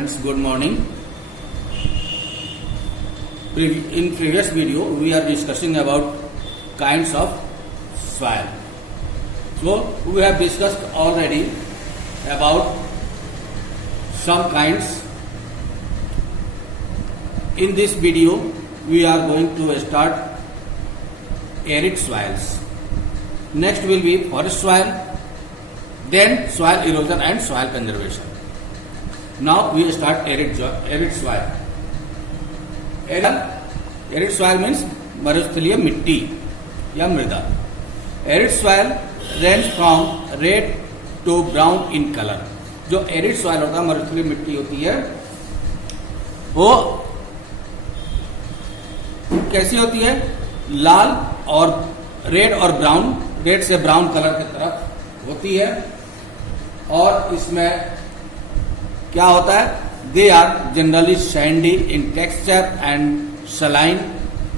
friends, good morning. In previous video we are discussing about kinds of soil. So we have discussed already about some kinds. In this video we are going to start arid soils. Next will be forest soil, then soil erosion and soil conservation. Now we start arid soil. Arid soil means मरुस्थलीय मिट्टी या मृदा. Arid soil range from red to brown in color. जो arid soil होता है, मरुस्थलीय मिट्टी होती है, वो कैसी होती है? लाल और रेड और ब्राउन, रेड से ब्राउन कलर की तरफ होती है. और इसमें क्या होता है? They are generally sandy in texture and saline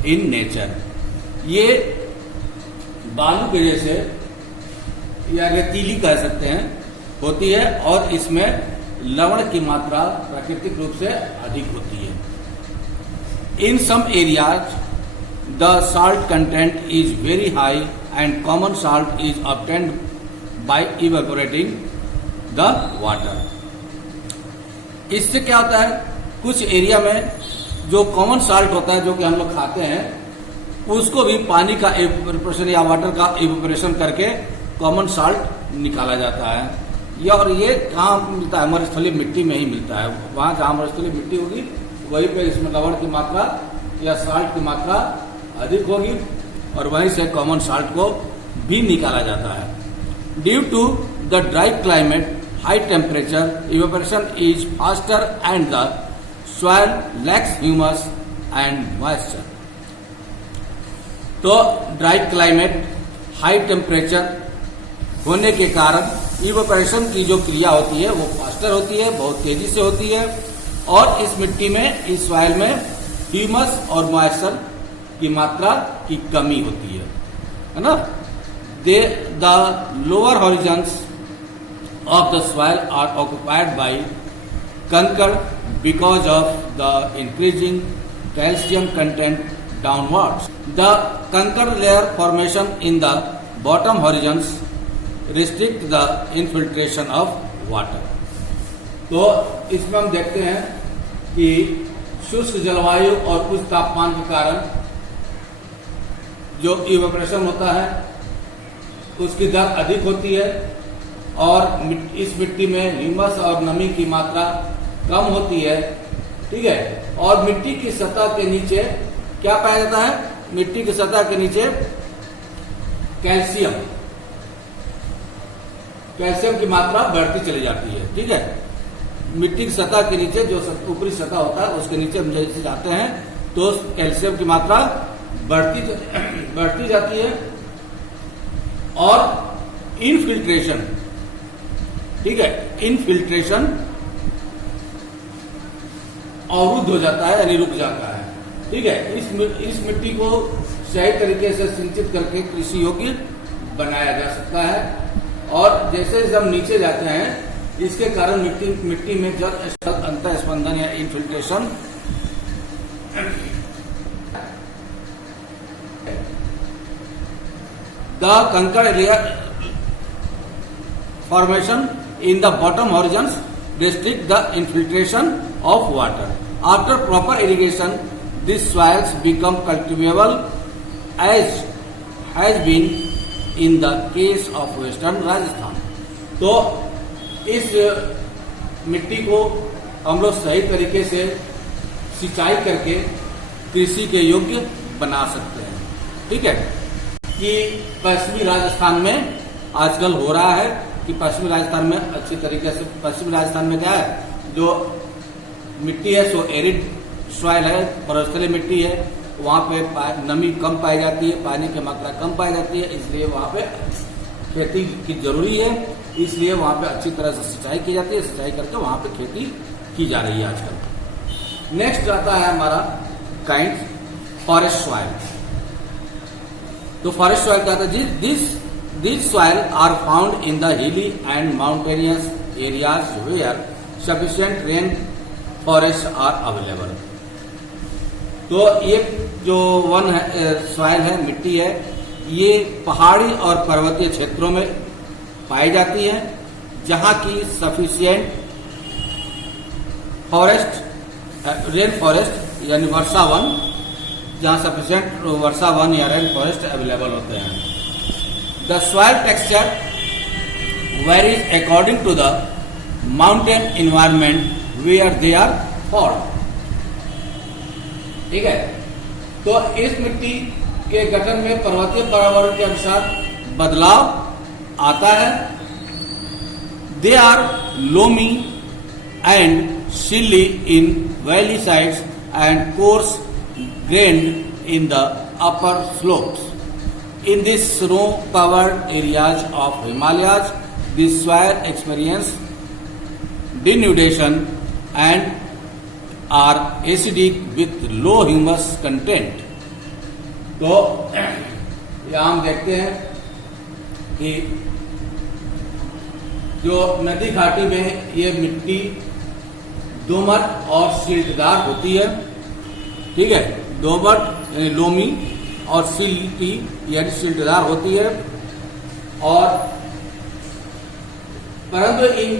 in nature. ये बालू के जैसे या रेतीली कह सकते हैं होती है और इसमें लवण की मात्रा प्राकृतिक रूप से अधिक होती है. In some areas the salt content is very high and common salt is obtained by evaporating the water. इससे क्या होता है? कुछ एरिया में जो कॉमन साल्ट होता है, जो कि हम लोग खाते हैं, उसको भी पानी का इवेपोरेशन या वाटर का इवेपोरेशन करके कॉमन साल्ट निकाला जाता है. और ये कहाँ मिलता है? मरुस्थलीय मिट्टी में ही मिलता है. वहां जहां मरुस्थलीय मिट्टी होगी वहीं पे इसमें लवण की मात्रा या साल्ट की मात्रा अधिक होगी और वहीं से कॉमन साल्ट को भी निकाला जाता है. Due to the dry climate, high temperature, evaporation is faster and the soil lacks humus and moisture. तो ड्राई क्लाइमेट, हाई टेम्परेचर होने के कारण इवेपोरेशन की जो क्रिया होती है वो फास्टर होती है, बहुत तेजी से होती है. और इस मिट्टी में, इस सॉइल में ह्यूमस और मॉइस्चर की मात्रा की कमी होती है ना. The lower horizons of the soil are occupied by concrete because of the increasing calcium content downwards. The concrete layer formation in the bottom horizons restrict the infiltration of water. तो इसमें हम देखते हैं कि शुष्क जलवायु और उच्च तापमान के कारण जो इवेपोरेशन होता है उसकी दर अधिक होती है और इस मिट्टी में ह्यूमस और नमी की मात्रा कम होती है. ठीक है. और मिट्टी की सतह के नीचे क्या पाया जाता है? मिट्टी की सतह के नीचे कैल्शियम की मात्रा बढ़ती चली जाती है. ठीक है. मिट्टी की सतह के नीचे जो ऊपरी सतह होता है उसके नीचे हम जैसे जाते हैं तो कैल्शियम की मात्रा बढ़ती जाती है. और इनफिल्ट्रेशन, ठीक है, इनफिल्ट्रेशन अवरुद्ध हो जाता है यानी रुक जाता है. ठीक है. इस मिट्टी को सही तरीके से सिंचित करके कृषि योग्य बनाया जा सकता है. और जैसे जैसे हम नीचे जाते हैं इसके कारण मिट्टी में जल स्थल अंतः स्पंदन या इनफिल्ट्रेशन द कंकड़ layer formation in the bottom horizons restrict the infiltration of water. After proper irrigation, these soils become cultivable as has been in the case of western Rajasthan. तो इस मिट्टी को हम लोग सही तरीके से सिंचाई करके कृषि के योग्य बना सकते हैं. ठीक है. कि पश्चिमी राजस्थान में आजकल हो रहा है कि पश्चिमी राजस्थान में अच्छी तरीके से, पश्चिमी राजस्थान में क्या है, जो मिट्टी है सो एरिड सॉइल है, मरुस्थलीय मिट्टी है. वहाँ पे नमी कम पाई जाती है, पानी की मात्रा कम पाई जाती है, इसलिए वहाँ पे खेती की जरूरी है. इसलिए वहाँ पे अच्छी तरह से सिंचाई की जाती है. सिंचाई करके वहाँ पे खेती की जा रही है आजकल. नेक्स्ट आता है हमारा काइंड फॉरेस्ट सॉइल. तो फॉरेस्ट सॉइल क्या था? These soil are found in the hilly and mountainous areas where sufficient rain forest are available. तो ये जो वन है, सॉइल है, मिट्टी है, ये पहाड़ी और पर्वतीय क्षेत्रों में पाई जाती है, जहां की सफिशिएंट फॉरेस्ट, रेन फॉरेस्ट यानी वर्षा वन, जहां सफिशिएंट वर्षा वन या रेन फॉरेस्ट अवेलेबल होते हैं। The soil texture varies according to the mountain environment where they are form. ठीक है, तो इस मिट्टी के गठन में पर्वतीय पर्यावरण के अनुसार बदलाव आता है। They are loamy and silly in valley sides and coarse grained in the upper slopes. In these snow-covered areas of Himalayas, the soil experience denudation and are acidic with low humus content. तो यहाँ हम देखते हैं कि जो नदी घाटी में ये मिट्टी दोमट और सिल्टदार होती है। ठीक है, दोमट यानी लोमी और सिल्टी यानी सिल्टदार होती है, और परंतु इन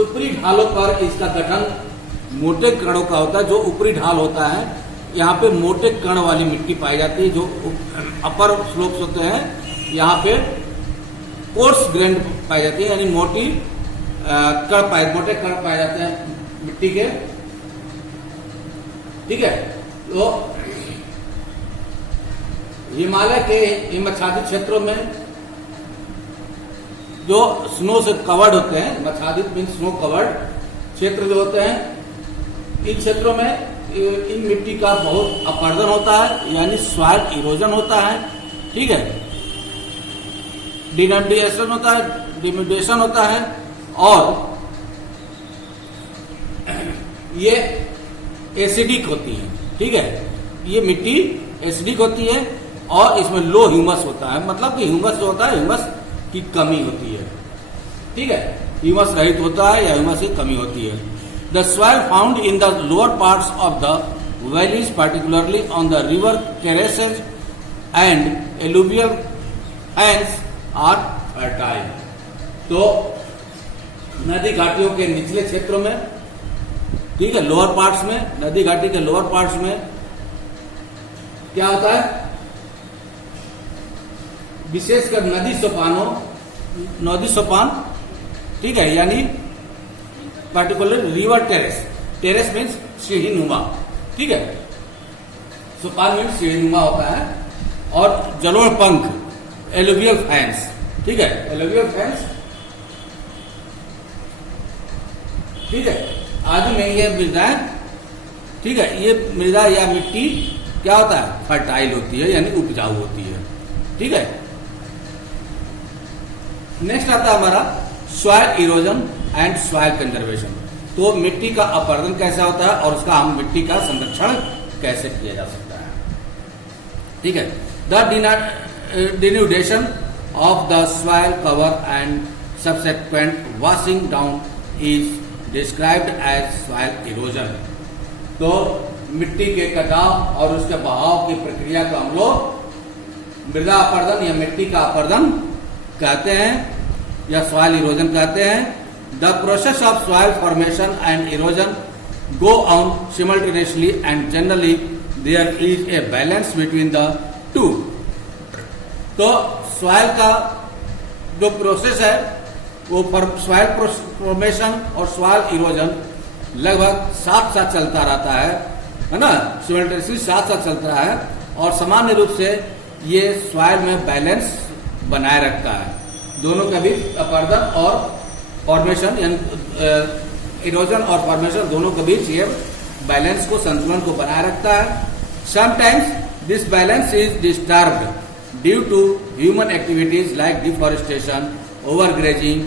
ऊपरी ढालों पर इसका गठन मोटे कणों का होता है। जो ऊपरी ढाल होता है, यहाँ पे मोटे कण वाली मिट्टी पाई जाती है। जो अपर स्लोप्स होते हैं, यहाँ पे कोर्स ग्रेन पाई जाती है, यानी मोटे कण पाए जाते हैं मिट्टी के। ठीक है, तो हिमालय के हिमच्छादित क्षेत्रों में जो स्नो से कवर्ड होते हैं, हिमच्छादित मीन स्नो कवर्ड क्षेत्र जो होते हैं, इन क्षेत्रों में इन मिट्टी का बहुत अपर्दन होता है, यानी सॉइल इरोजन होता है। ठीक है, डिनमिडेशन होता है, डिमिडेशन होता है, और ये एसिडिक होती है। ठीक है, ये मिट्टी एसिडिक होती है और इसमें लो ह्यूमस होता है, मतलब कि ह्यूमस जो होता है, ह्यूमस की कमी होती है। ठीक है, ह्यूमस रहित होता है या ह्यूमस की कमी होती है। The soil found in the lower parts of the valleys, particularly on the river terraces and alluvial हैंड्स आर फर्टाइल। तो नदी घाटियों के निचले क्षेत्रों में, ठीक है, लोअर पार्ट्स में, नदी घाटी के लोअर पार्ट्स में क्या होता है, विशेषकर नदी सोपान, ठीक है, यानी particular river terrace, terrace means सीढ़ीनुमा। ठीक है, सोपान मीन्स सीढ़ीनुमा होता है, और जलोढ़ पंख, एलुवियल फैंस। ठीक है, एलुवियल फैंस, ठीक है, आदि में ये मृदाएं, ठीक है, ये मृदा या मिट्टी क्या होता है, फर्टाइल होती है, यानी उपजाऊ होती है। ठीक है, नेक्स्ट आता है हमारा soil erosion and soil conservation. तो मिट्टी का अपरदन कैसा होता है और उसका हम मिट्टी का संरक्षण कैसे किया जा सकता है। ठीक है, the denudation of the soil cover and subsequent washing down is described as soil erosion. तो मिट्टी के कटाव और उसके बहाव की प्रक्रिया को हम लोग मृदा अपरदन या मिट्टी का अपरदन कहते हैं, या सॉइल इरोजन कहते हैं। The process of soil formation and erosion go on simultaneously and generally there is a balance between the two. तो सॉइल का जो प्रोसेस है, वो सॉइल फॉर्मेशन और सॉइल इरोजन लगभग साथ साथ चलता रहता है ना, सिमल्टेनियसली साथ साथ चलता रहा है, और सामान्य रूप से ये सॉइल में बैलेंस बनाए रखता है। दोनों के बीच अपरदन और फॉर्मेशन, यानी इरोजन और फॉर्मेशन, दोनों के बीच ये बैलेंस को, संतुलन को बनाए रखता है। Sometimes this balance is disturbed due to human activities like deforestation, overgrazing,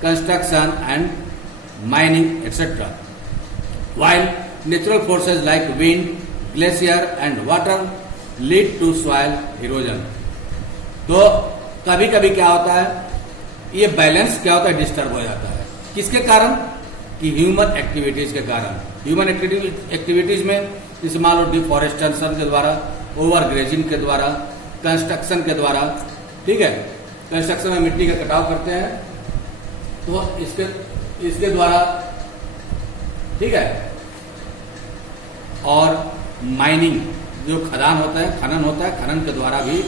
construction and mining, etc. While natural forces like wind, glacier and water lead to soil erosion. तो कभी कभी क्या होता है, ये बैलेंस क्या होता है, डिस्टर्ब हो जाता है। किसके कारण? कि ह्यूमन एक्टिविटीज के कारण, ह्यूमन एक्टिविटीज में जैसे मान लो डिफॉरेस्टेशन के द्वारा, ओवर ग्रेजिंग के द्वारा, कंस्ट्रक्शन के द्वारा, ठीक है, कंस्ट्रक्शन में मिट्टी का कटाव करते हैं तो इसके द्वारा, ठीक है, और माइनिंग जो खदान होता है, खनन होता है, खनन के द्वारा भी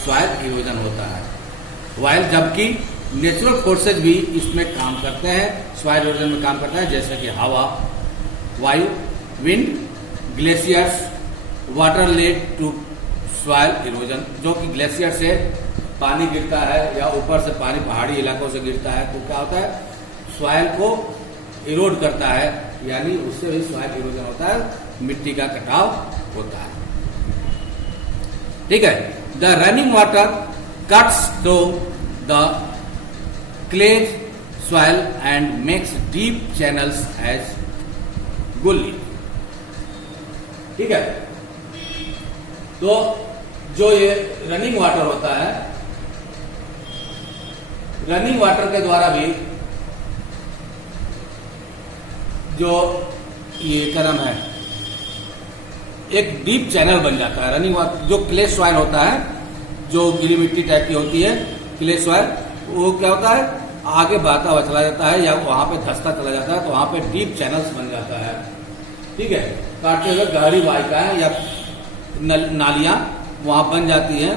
सॉइल इरोजन होता है। वाइल जबकि नेचुरल फोर्सेज भी इसमें काम करते हैं, सॉइल इरोजन में काम करता है, जैसे कि हवा, वायु, wind, glaciers, water led to soil erosion, जो कि ग्लेशियर से पानी गिरता है या ऊपर से पानी पहाड़ी इलाकों से गिरता है तो क्या होता है, सॉइल को इरोड करता है, यानी उससे भी सॉइल इरोजन होता है, मिट्टी का कटाव होता है। ठीक है, the running water cuts through the clay soil and makes deep channels as gully. ठीक है, तो जो ये रनिंग वाटर होता है, रनिंग वाटर के द्वारा भी जो ये क्या नाम है, एक डीप चैनल बन जाता है। रनिंग वाटर जो क्ले सॉइल होता है, जो गीली मिट्टी टाइप की होती है, क्ले सॉइल, वो क्या होता है, आगे बहता हुआ चला जाता है या वहां पे धंसता चला जाता है, तो वहां पे डीप चैनल्स बन जाता है। ठीक है, काटते हुए गहरी वाहिकाएं या नालियां वहां बन जाती हैं,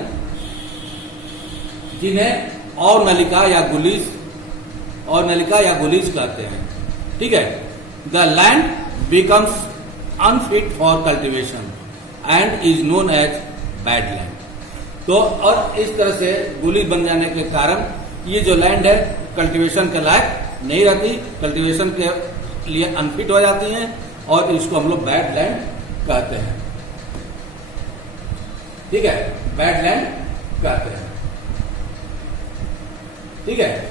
जिन्हें और नलिका या गुलीज कहते हैं। ठीक है, the land becomes unfit for cultivation and is known as bad land. तो और इस तरह से गुलीज बन जाने के कारण ये जो लैंड है कल्टीवेशन के लायक नहीं रहती, कल्टीवेशन के लिए अनफिट हो जाती हैं और इसको हम लोग बैड लैंड कहते हैं। ठीक है, बैड लैंड कहते हैं। ठीक है,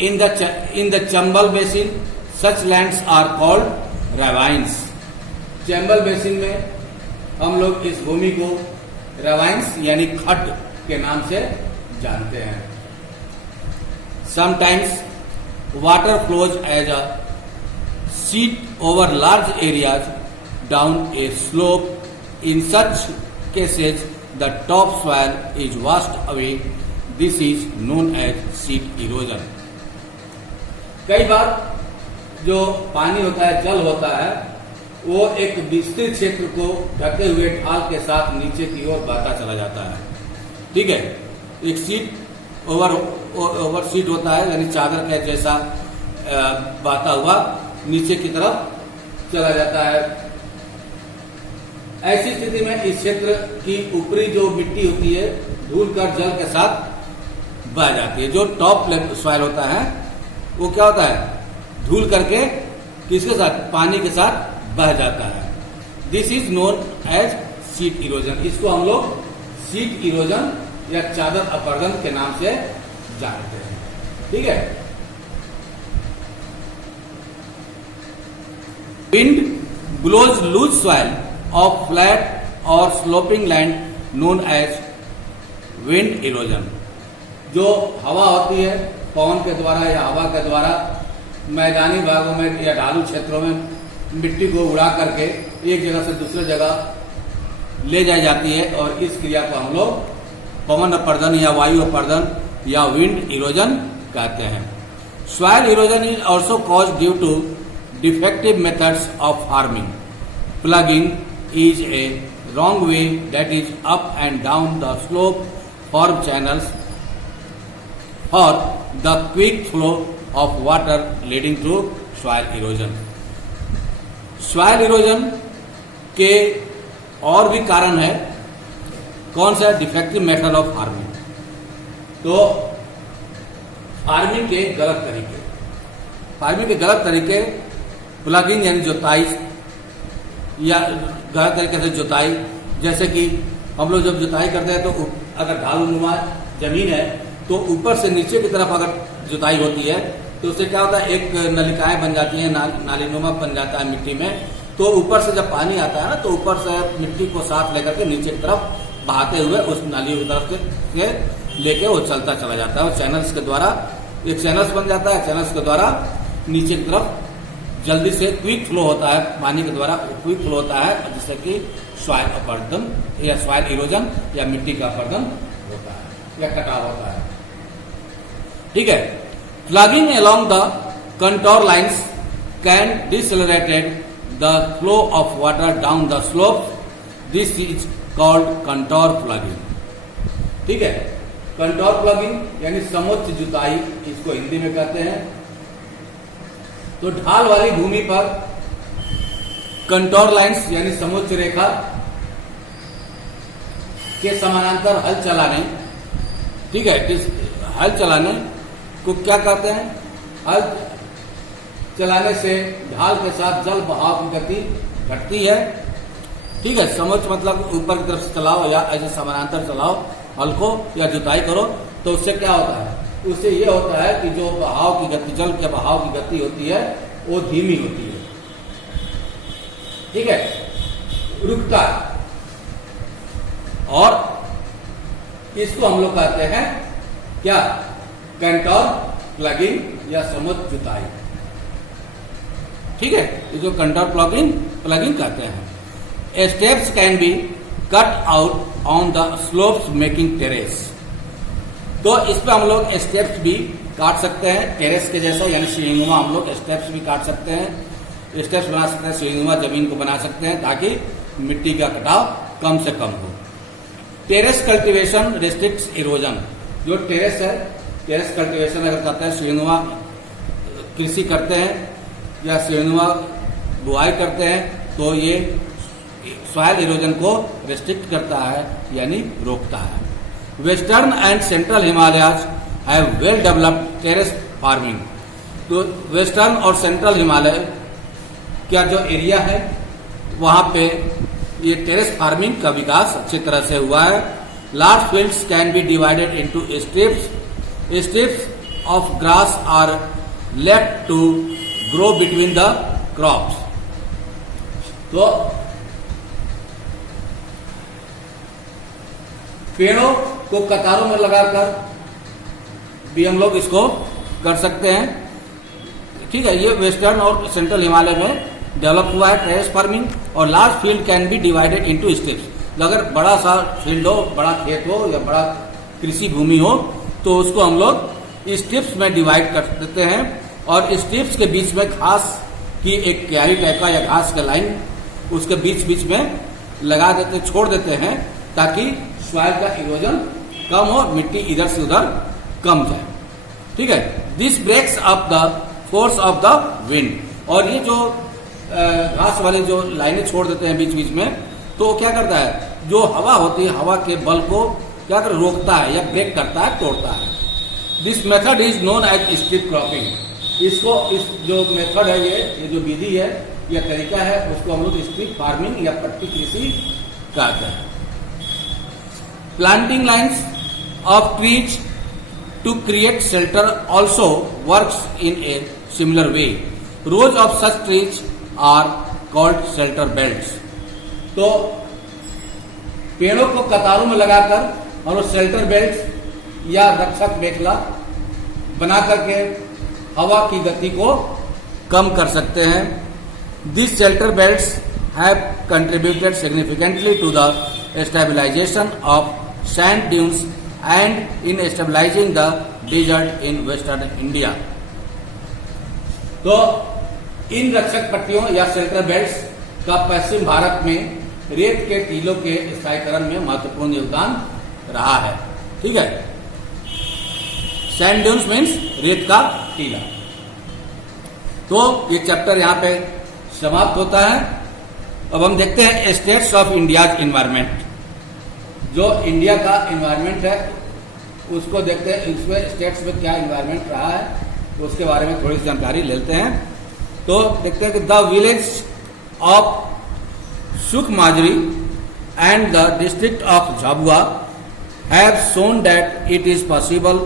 in the Chambal basin such lands are called ravines. Chambal basin में हम लोग इस भूमि को रेवाइन्स यानी खड्ड के नाम से जानते हैं। Sometimes water flows as a sheet over large areas down a slope. In such cases, the top soil is washed away. This is known as sheet erosion. कई बार जो पानी होता है, जल होता है, वो एक विस्तृत क्षेत्र को ढके हुए ढाल के साथ नीचे की ओर बहता चला जाता है। ठीक है, एक सीट ओवर सीट होता है, यानी चादर के जैसा बहता हुआ नीचे की तरफ चला जाता है। ऐसी स्थिति में इस क्षेत्र की ऊपरी जो मिट्टी होती है धूल कर जल के साथ बह जाती है। जो टॉप सॉइल होता है वो क्या होता है, धूल करके किसके साथ, पानी के साथ बह जाता है। This is known as sheet erosion. इसको हम लोग सीट इरोजन या चादर अपरदन के नाम से जानते हैं। ठीक है, wind blows loose soil of flat or sloping land known as wind erosion। जो हवा होती है पवन के द्वारा या हवा के द्वारा मैदानी भागों में या ढालू क्षेत्रों में मिट्टी को उड़ा करके एक जगह से दूसरे जगह ले जाई जाती है, और इस क्रिया को हम लोग पवन अपर्दन या वायु अपर्दन या विंड इरोजन कहते हैं। Soil erosion is also cause due to defective methods of farming. Ploughing is a wrong way that is up and down the slope form channels for the quick flow of water leading to soil erosion। soil erosion के और भी कारण है। कौन सा, defective method of farming. तो farming के गलत तरीके, प्लगिंग यानी जुताई या गलत तरीके से जुताई, जैसे कि हम लोग जब जुताई करते हैं तो अगर ढालूनुमा जमीन है तो ऊपर से नीचे की तरफ अगर जुताई होती है तो उससे क्या होता है, एक नलिकाएं बन जाती हैं, नालीनुमा बन जाता है मिट्टी में। तो ऊपर से जब पानी आता है ना, तो ऊपर से मिट्टी को साथ लेकर के नीचे की तरफ बहाते हुए उस नाली की तरफ से लेके वो चलता चला जाता है, और चैनल्स के द्वारा एक चैनल्स बन जाता है, चैनल्स के द्वारा नीचे की तरफ जल्दी से क्विक फ्लो होता है, पानी के द्वारा क्विक फ्लो होता है, जिससे कि सॉइल अपरदन या सॉइल इरोजन या मिट्टी का अपरदन होता है या कटाव होता है। ठीक है। Ploughing along the contour lines can decelerated the flow of water down the slope. This is called contour ploughing. ठीक है। कंटोर फ्लगिंग यानी समोच्च जुताई, इसको हिंदी में कहते हैं। तो ढाल वाली भूमि पर कंटोर लाइंस यानी समोच्च रेखा के समानांतर हल चलाने, ठीक है, इस हल चलाने को क्या कहते हैं? हल चलाने से ढाल के साथ जल बहाव की गति घटती है। ठीक है। समोच्च मतलब ऊपर की तरफ से चलाओ या ऐसे समानांतर चलाओ हल को या जुताई करो, तो उससे क्या होता है? उससे ये होता है कि जो बहाव की गति, जल के बहाव की गति होती है वो धीमी होती है। ठीक है, रुकता है। और इसको हम लोग कहते हैं क्या? कंटोर फ्लगिंग या समोच्च जुताई। ठीक है, ये जो कंटोर फ्लगिंग कहते हैं। Steps can be cut out on the slopes making terrace. तो इस पे हम लोग स्टेप्स भी काट सकते हैं, टेरेस के जैसा, यानी सीढ़ीनुमा हम लोग स्टेप्स भी काट सकते हैं, स्टेप्स बना सकते हैं, सीढ़ीनुमा जमीन को बना सकते हैं ताकि मिट्टी का कटाव कम से कम हो। Terrace cultivation restricts erosion. जो टेरेस है, टेरेस कल्टीवेशन अगर करते हैं, सीढ़ीनुमा कृषि करते हैं या सीढ़ीनुमा बुआई करते हैं, तो ये सॉइल इरोजन को रिस्ट्रिक्ट करता है यानी रोकता है। Western and central Himalayas have well developed terrace farming. तो वेस्टर्न और सेंट्रल हिमालय का जो एरिया है वहां पे ये टेरेस फार्मिंग का विकास अच्छी तरह से हुआ है। Large fields can be divided into strips. Strips of grass are left to grow between the crops. तो पेड़ों को कतारों में लगाकर भी हम लोग इसको कर सकते हैं। ठीक है, ये वेस्टर्न और सेंट्रल हिमालय में डेवलप हुआ है टेरेस फार्मिंग। और large field can be divided into strips. अगर बड़ा सा फील्ड हो, बड़ा खेत हो या बड़ा कृषि भूमि हो, तो उसको हम लोग स्ट्रिप्स में डिवाइड कर देते हैं और स्ट्रिप्स के बीच में घास की एक क्यारी टाइप का या घास का लाइन उसके बीच बीच में लगा देते, छोड़ देते हैं ताकि सॉइल का इरोजन कम हो, मिट्टी इधर से उधर कम जाए। ठीक है। This breaks up the force of the wind. और ये जो घास वाले जो लाइनें छोड़ देते हैं बीच बीच में, तो क्या करता है? जो हवा होती है, हवा के बल को क्या कर रोकता है या ब्रेक करता है, तोड़ता है। This method is known as strip cropping. इसको, इस जो मेथड है, ये जो विधि है या तरीका है, उसको हम लोग स्ट्रिप फार्मिंग या पट्टी कृषि कहते हैं। Planting lines of trees to create shelter also works in a similar way. Rows of such trees are called shelter belts. तो पेड़ों को कतारों में लगाकर हम लोग शेल्टर बेल्ट या रक्षक मेखला बना करके हवा की गति को कम कर सकते हैं। These shelter belts have contributed significantly to the stabilization of sand dunes and in stabilizing the desert in western India. तो इन रक्षक पट्टियों या शेल्टर बेल्ट्स का पश्चिम भारत में रेत के टीलों के स्थायीकरण में महत्वपूर्ण योगदान रहा है। ठीक है। सैंड ड्यून्स मीन्स रेत का टीला। तो ये चैप्टर यहाँ पे समाप्त होता है। अब हम देखते हैं स्टेट्स ऑफ इंडियाज इन्वायरमेंट। जो इंडिया का इन्वायरमेंट है उसको देखते हैं, इसमें स्टेट्स में क्या इन्वायरमेंट रहा है उसके बारे में थोड़ी सी जानकारी लेते हैं। तो देखते हैं कि the village of Sukhomajri and the district of Jhabua have shown that it is possible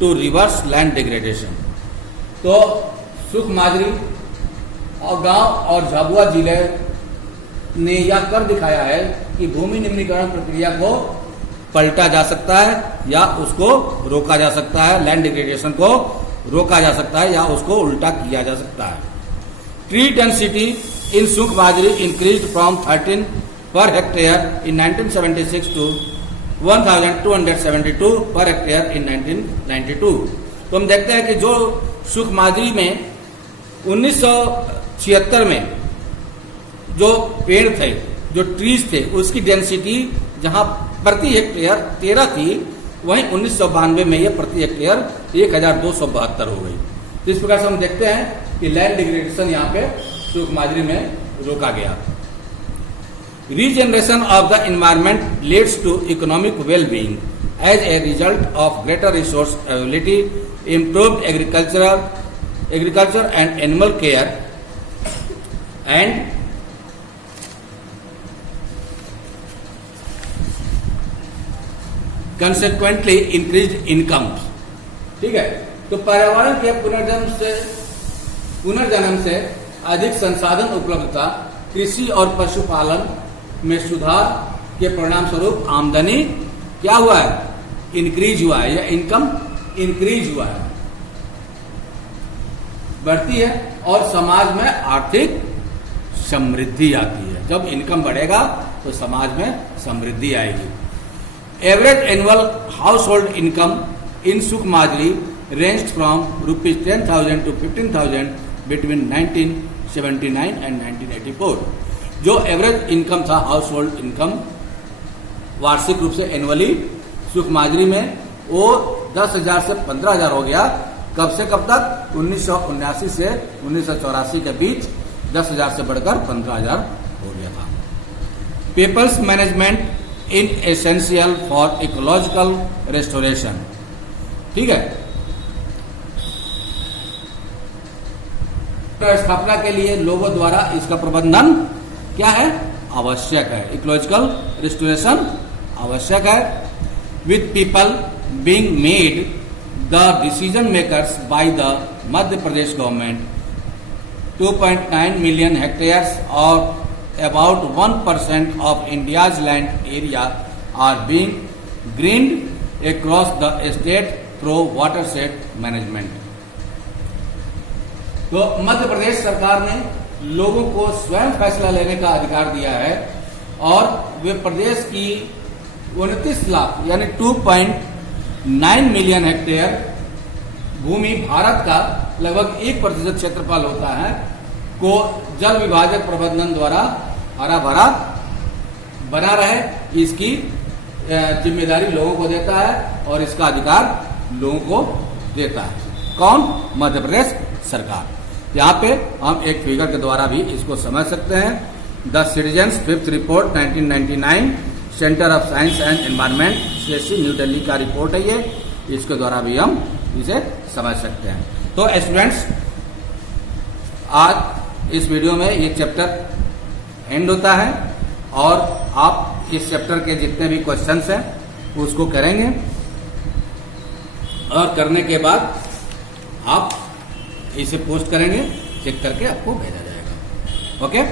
to reverse land degradation. तो सुखमाजरी और गांव और झाबुआ जिले ने यह कर दिखाया है कि भूमि निम्नीकरण प्रक्रिया को पलटा जा सकता है या उसको रोका जा सकता है, लैंड डिग्रेडेशन को रोका जा सकता है या उसको उल्टा किया जा सकता है। ट्री डेंसिटी इन सुख माजरी increase from 13 per hectare in 1976 to 1272 per hectare इन 1992। तो हम देखते हैं कि जो सुख माजरी में 1976 में जो पेड़ थे, जो ट्रीज थे, उसकी डेंसिटी जहां प्रति हेक्टेयर 13 थी, वहीं 1992 में ये प्रति हेक्टेयर 1272 हो गई। तो इस प्रकार से हम देखते हैं कि लैंड डिग्रेडेशन यहाँ पे सुख माजरी में रोका गया। Regeneration of the environment leads to economic well being as a result of greater resource availability, improved agriculture and animal care and consequently increased income. ठीक है, तो पर्यावरण के पुनर्जन्म से अधिक संसाधन उपलब्धता, कृषि और पशुपालन में सुधार के परिणाम स्वरूप आमदनी क्या हुआ है? इंक्रीज हुआ है, या इनकम इंक्रीज हुआ है, बढ़ती है, और समाज में आर्थिक समृद्धि आती है। जब इनकम बढ़ेगा तो समाज में समृद्धि आएगी। Average annual household income in Sukhomajri ranged from ₹10,000 to 15,000 between 1979 and 1984। जो एवरेज इनकम था, हाउस होल्ड इनकम वार्षिक रूप से एनुअली सुख माजरी में, वो 10,000 से 15,000 हो गया। कब से कब तक? 1979 से 1984 के बीच 10,000 से बढ़कर 15,000 हो गया था। Peoples management in essential for ecological restoration. ठीक है, स्थापना के लिए लोगों द्वारा इसका प्रबंधन क्या है? आवश्यक है। इकोलॉजिकल रेस्टोरेशन आवश्यक है। With people being made the decision makers by the Madhya Pradesh government, 2.9 million hectares or about 1% of India's land area are being greened across the state through watershed management। तो मध्य प्रदेश सरकार ने लोगों को स्वयं फैसला लेने का अधिकार दिया है, और वे प्रदेश की 29 लाख यानी 2.9 मिलियन हेक्टेयर भूमि, भारत का लगभग 1% क्षेत्रफल होता है, को जल विभाजक प्रबंधन द्वारा हरा भरा बना रहे, इसकी जिम्मेदारी लोगों को देता है और इसका अधिकार लोगों को देता है। कौन? मध्य प्रदेश सरकार। यहाँ पे हम एक फिगर के द्वारा भी इसको समझ सकते हैं। The citizens fifth report 1999, centre of science and environment, CSC new Delhi का रिपोर्ट है ये, इसके द्वारा भी हम इसे समझ सकते हैं। तो स्टूडेंट्स, आज इस वीडियो में ये चैप्टर एंड होता है, और आप इस चैप्टर के जितने भी क्वेश्चंस हैं उसको करेंगे, और करने के बाद आप इसे पोस्ट करेंगे, चेक करके आपको भेजा जाएगा। ओके।